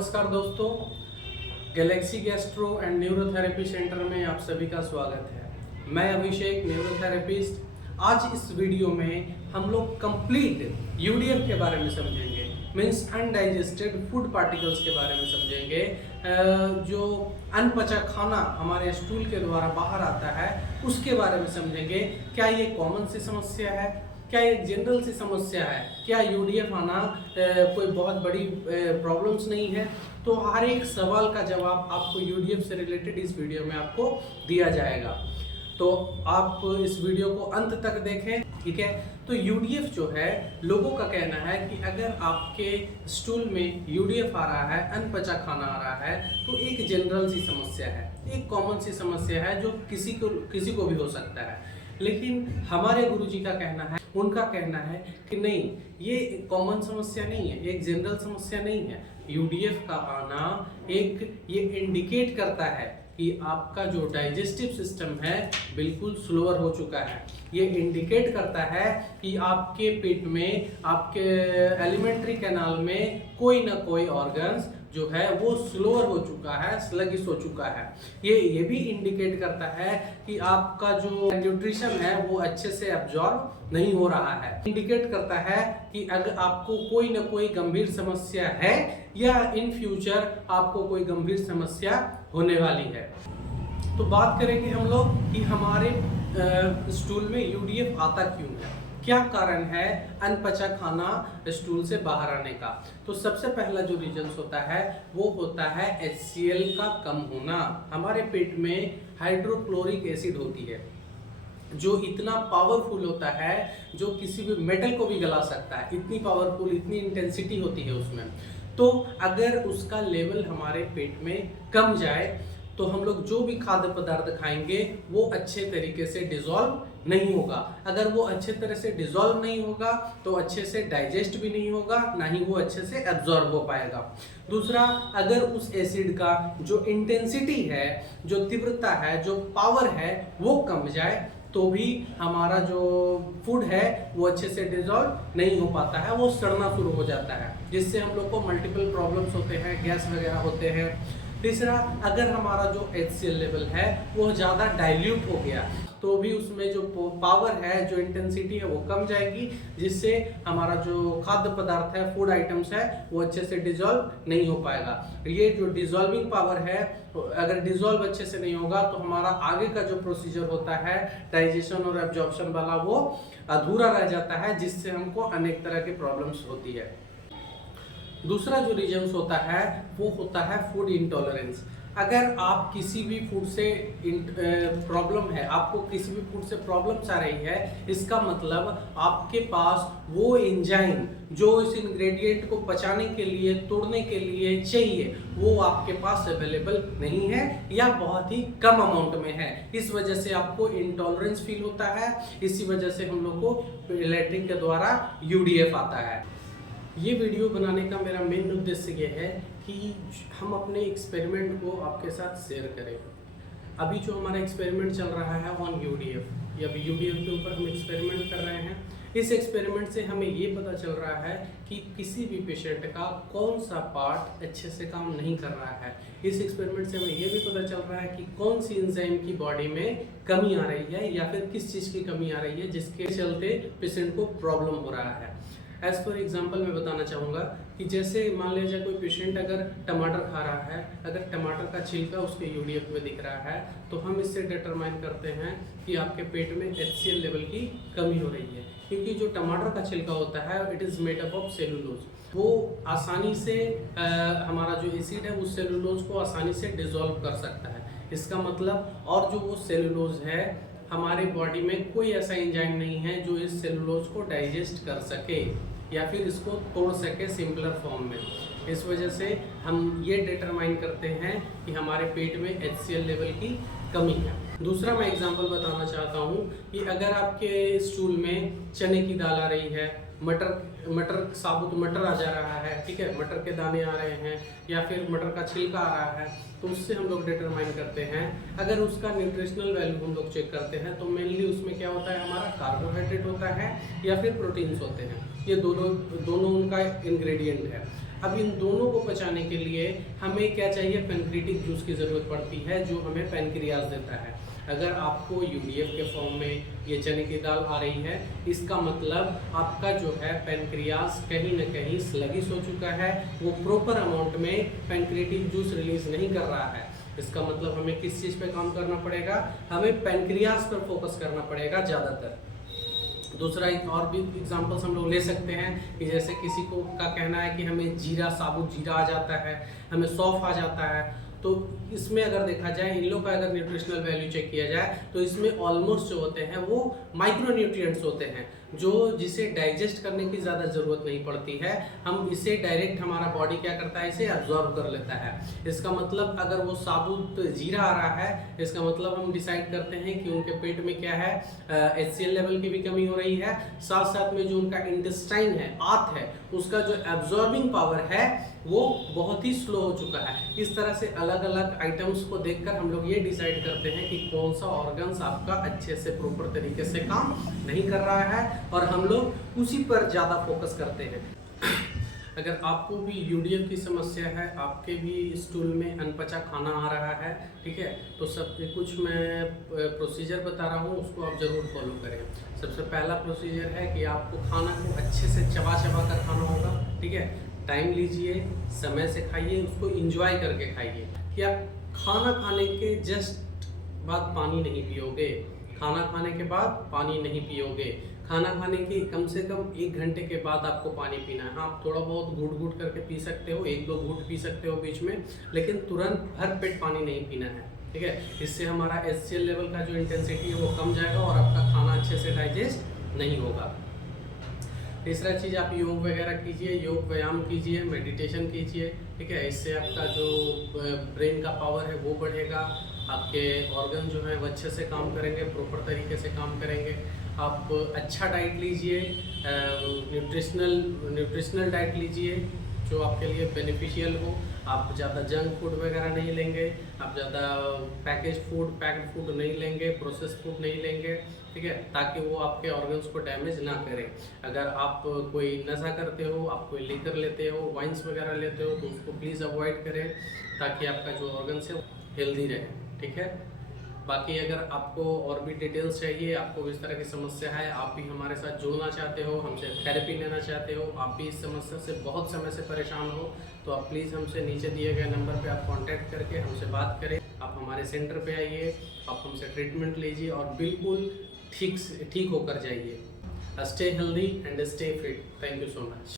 नमस्कार दोस्तों, Galaxy gastro and neurotherapy centre में आप सभी का स्वागत है। मैं अभिषेक, न्यूरोथेरेपिस्ट। आज इस वीडियो में हम लोग कंप्लीट यूडीएफ के बारे में समझेंगे, मीन्स अनडाइजेस्टेड फूड पार्टिकल्स के बारे में समझेंगे। जो अनपचा खाना हमारे स्टूल के द्वारा बाहर आता है उसके बारे में समझेंगे। क्या ये कॉमन सी समस्या है, क्या एक जनरल सी समस्या है, क्या यूडीएफ आना कोई बहुत बड़ी प्रॉब्लम्स नहीं है। तो हर एक सवाल का जवाब आपको यूडीएफ से रिलेटेड इस वीडियो में आपको दिया जाएगा, तो आप इस वीडियो को अंत तक देखें, ठीक है। तो यूडीएफ जो है, लोगों का कहना है कि अगर आपके स्टूल में यूडीएफ आ रहा है, अनपचा खाना आ रहा है, तो एक जनरल सी समस्या है, एक कॉमन सी समस्या है जो किसी को भी हो सकता है। लेकिन हमारे गुरुजी का कहना है, उनका कहना है कि नहीं, ये कॉमन समस्या नहीं है, एक जनरल समस्या नहीं है। यूडीएफ का आना ये इंडिकेट करता है कि आपका जो डाइजेस्टिव सिस्टम है बिल्कुल स्लोअर हो चुका है। ये इंडिकेट करता है कि आपके पेट में, आपके एलिमेंट्री कैनाल में कोई ना कोई ऑर्गन्स जो है वो स्लोअर हो चुका है, स्लगिश हो चुका है। ये भी इंडिकेट करता है कि आपका जो न्यूट्रिशन है वो अच्छे से एब्जॉर्ब नहीं हो रहा है। इंडिकेट करता है कि अगर आपको कोई ना कोई गंभीर समस्या है या इन फ्यूचर आपको कोई गंभीर समस्या होने वाली है। तो बात करेंगे हम लोग कि हमारे स्टूल में यूडीएफ आता क्यों है, क्या कारण है अनपचा खाना स्टूल से बाहर आने का। तो सबसे पहला जो रीजन होता है वो होता है HCl का कम होना। हमारे पेट में हाइड्रोक्लोरिक एसिड होती है जो इतना पावरफुल होता है, जो किसी भी मेटल को भी गला सकता है, इतनी पावरफुल, इतनी इंटेंसिटी होती है उसमें। तो अगर उसका लेवल हमारे पेट में कम जाए तो हम लोग जो भी खाद्य पदार्थ खाएंगे वो अच्छे तरीके से डिसॉल्व नहीं होगा। अगर वो अच्छे तरह से डिसॉल्व नहीं होगा तो अच्छे से डाइजेस्ट भी नहीं होगा, ना ही वो अच्छे से एब्जॉर्ब हो पाएगा। दूसरा, अगर उस एसिड का जो इंटेंसिटी है, जो तीव्रता है, जो पावर है वो कम जाए तो भी हमारा जो फूड है वो अच्छे से डिसॉल्व नहीं हो पाता है, वो सड़ना शुरू हो जाता है, जिससे हम लोग को मल्टीपल प्रॉब्लम्स होते हैं, गैस वगैरह होते हैं। तीसरा, अगर हमारा जो HCl लेवल है वो ज़्यादा डाइल्यूट हो गया तो भी उसमें जो पावर है, जो इंटेंसिटी है वो कम जाएगी, जिससे हमारा जो खाद्य पदार्थ है, फूड आइटम्स है, वो अच्छे से डिसॉल्व नहीं हो पाएगा। ये जो डिसॉल्विंग पावर है, अगर डिसॉल्व अच्छे से नहीं होगा तो हमारा आगे का जो प्रोसीजर होता है डाइजेशन और एब्जॉर्प्शन वाला, वो अधूरा रह जाता है, जिससे हमको अनेक तरह की प्रॉब्लम्स होती है। दूसरा जो रीजन होता है वो होता है फूड इंटॉलरेंस। अगर आप किसी भी फूड से प्रॉब्लम है, आपको किसी भी फूड से प्रॉब्लम्स आ रही है, इसका मतलब आपके पास वो एंजाइम जो इस इंग्रेडिएंट को पचाने के लिए, तोड़ने के लिए चाहिए, वो आपके पास अवेलेबल नहीं है या बहुत ही कम अमाउंट में है। इस वजह से आपको इंटॉलरेंस फील होता है। इसी वजह से हम लोग को लैट्रिन के द्वारा यूडीएफ आता है। ये वीडियो बनाने का मेरा मेन उद्देश्य ये है कि हम अपने एक्सपेरिमेंट को आपके साथ शेयर करें। अभी जो हमारा एक्सपेरिमेंट चल रहा है ऑन यूडीएफ, या अभी यूडीएफ के ऊपर हम एक्सपेरिमेंट कर रहे हैं। इस एक्सपेरिमेंट से हमें ये पता चल रहा है कि किसी भी पेशेंट का कौन सा पार्ट अच्छे से काम नहीं कर रहा है। इस एक्सपेरिमेंट से हमें ये भी पता चल रहा है कि कौन सी एंजाइम की बॉडी में कमी आ रही है, या फिर किस चीज़ की कमी आ रही है जिसके चलते पेशेंट को प्रॉब्लम हो रहा है। एज फॉर एग्जाम्पल मैं बताना चाहूँगा कि जैसे मान लीजिए कोई पेशेंट अगर टमाटर खा रहा है, अगर टमाटर का छिलका उसके यूडीएफ में दिख रहा है, तो हम इससे डिटरमाइन करते हैं कि आपके पेट में HCl लेवल की कमी हो रही है। क्योंकि जो टमाटर का छिलका होता है it is made up of cellulose, वो आसानी से हमारा जो एसिड है उस सेलुलोज को आसानी से डिसॉल्व कर सकता है। इसका मतलब, और जो वो सेलुलोज है, हमारे बॉडी में कोई ऐसा एंजाइम नहीं है जो इस सेलुलोज को डाइजेस्ट कर सके या फिर इसको तोड़ सके सिंपलर फॉर्म में। इस वजह से हम ये डिटरमाइन करते हैं कि हमारे पेट में HCl लेवल की कमी है। दूसरा मैं एग्जांपल बताना चाहता हूँ कि अगर आपके स्टूल में चने की दाल आ रही है, मटर साबुत मटर आ जा रहा है, ठीक है, मटर के दाने आ रहे हैं, या फिर मटर का छिलका आ रहा है, तो उससे हम लोग डिटरमाइन करते हैं। अगर उसका न्यूट्रिशनल वैल्यू हम लोग चेक करते हैं तो मेनली उसमें क्या होता है, हमारा कार्बोहाइड्रेट होता है या फिर प्रोटीन्स होते हैं। ये दोनों उनका इंग्रेडिएंट है। अब इन दोनों को पचाने के लिए हमें क्या चाहिए, पेनक्रियाटिक जूस की ज़रूरत पड़ती है, जो हमें पैनक्रियाज देता है। अगर आपको यूडीएफ के फॉर्म में ये चने की दाल आ रही है, इसका मतलब आपका जो है पैनक्रियाज कहीं ना कहीं स्लगिश हो चुका है, वो प्रॉपर अमाउंट में पैनक्रियाटिक जूस रिलीज नहीं कर रहा है। इसका मतलब हमें किस चीज़ पे काम करना पड़ेगा, हमें पैनक्रियाज पर फोकस करना पड़ेगा ज़्यादातर। दूसरा एक और भी एग्जांपल्स हम लोग ले सकते हैं कि जैसे किसी को का कहना है कि हमें जीरा, साबुत जीरा आ जाता है, हमें सौंफ आ जाता है, तो इसमें अगर देखा जाए, इन लोग का अगर न्यूट्रिशनल वैल्यू चेक किया जाए तो इसमें ऑलमोस्ट जो होते हैं वो माइक्रो न्यूट्रिएंट्स होते हैं, जो जिसे डाइजेस्ट करने की ज़्यादा ज़रूरत नहीं पड़ती है। हम इसे डायरेक्ट, हमारा बॉडी क्या करता है, इसे एब्जॉर्ब कर लेता है। इसका मतलब अगर वो साबुत जीरा आ रहा है, इसका मतलब हम डिसाइड करते हैं कि उनके पेट में क्या है, HCl लेवल की भी कमी हो रही है, साथ साथ में जो उनका इंटेस्टाइन है, आंत है, उसका जो एब्जॉर्बिंग पावर है वो बहुत ही स्लो हो चुका है। इस तरह से अलग अलग आइटम्स को देखकर हम लोग ये डिसाइड करते हैं कि कौन सा ऑर्गन्स आपका अच्छे से प्रॉपर तरीके से काम नहीं कर रहा है, और हम लोग उसी पर ज़्यादा फोकस करते हैं। अगर आपको भी यूडीएफ की समस्या है, आपके भी स्टूल में अनपचा खाना आ रहा है, ठीक है, तो सब कुछ मैं प्रोसीजर बता रहा हूँ, उसको आप ज़रूर फॉलो करें। सबसे पहला प्रोसीजर है कि आपको खाना को अच्छे से चबा चबा कर खाना होगा, ठीक है। टाइम लीजिए, समय से खाइए, उसको इंजॉय करके खाइए। कि आप खाना खाने के जस्ट बाद पानी नहीं पियोगे, खाना खाने के बाद पानी नहीं पियोगे, खाना खाने के कम से कम 1 घंटे के बाद आपको पानी पीना है। आप थोड़ा बहुत घूट घूट करके पी सकते हो, 1-2 घूट पी सकते हो बीच में, लेकिन तुरंत भर पेट पानी नहीं पीना है, ठीक है। इससे हमारा HCl लेवल का जो इंटेंसिटी है वो कम जाएगा और आपका खाना अच्छे से डाइजेस्ट नहीं होगा। तीसरा चीज़, आप योग वगैरह कीजिए, योग व्यायाम कीजिए, मेडिटेशन कीजिए, ठीक है। इससे आपका जो ब्रेन का पावर है वो बढ़ेगा, आपके ऑर्गन जो है वो अच्छे से काम करेंगे, प्रॉपर तरीके से काम करेंगे। आप अच्छा डाइट लीजिए, न्यूट्रिशनल डाइट लीजिए जो आपके लिए बेनिफिशियल हो। आप ज़्यादा जंक फूड वगैरह नहीं लेंगे, आप ज़्यादा पैक्ड फूड नहीं लेंगे, प्रोसेस फूड नहीं लेंगे, ठीक है, ताकि वो आपके ऑर्गन्स को डैमेज ना करें। अगर आप कोई नशा करते हो, आप कोई लीकर लेते हो, वाइन्स वगैरह लेते हो, तो उसको प्लीज़ अवॉइड करें, ताकि आपका जो ऑर्गन्स है हेल्दी रहे, ठीक है। बाकी अगर आपको और भी डिटेल्स चाहिए, आपको इस तरह की समस्या है, आप भी हमारे साथ जुड़ना चाहते हो, हमसे थेरेपी लेना चाहते हो, आप भी इस समस्या से बहुत समय से परेशान हो, तो आप प्लीज़ हमसे नीचे दिए गए नंबर पे आप कांटेक्ट करके हमसे बात करें। आप हमारे सेंटर पे आइए, आप हमसे ट्रीटमेंट लीजिए और बिल्कुल ठीक होकर जाइए। Stay healthy and stay fit. Thank you so much.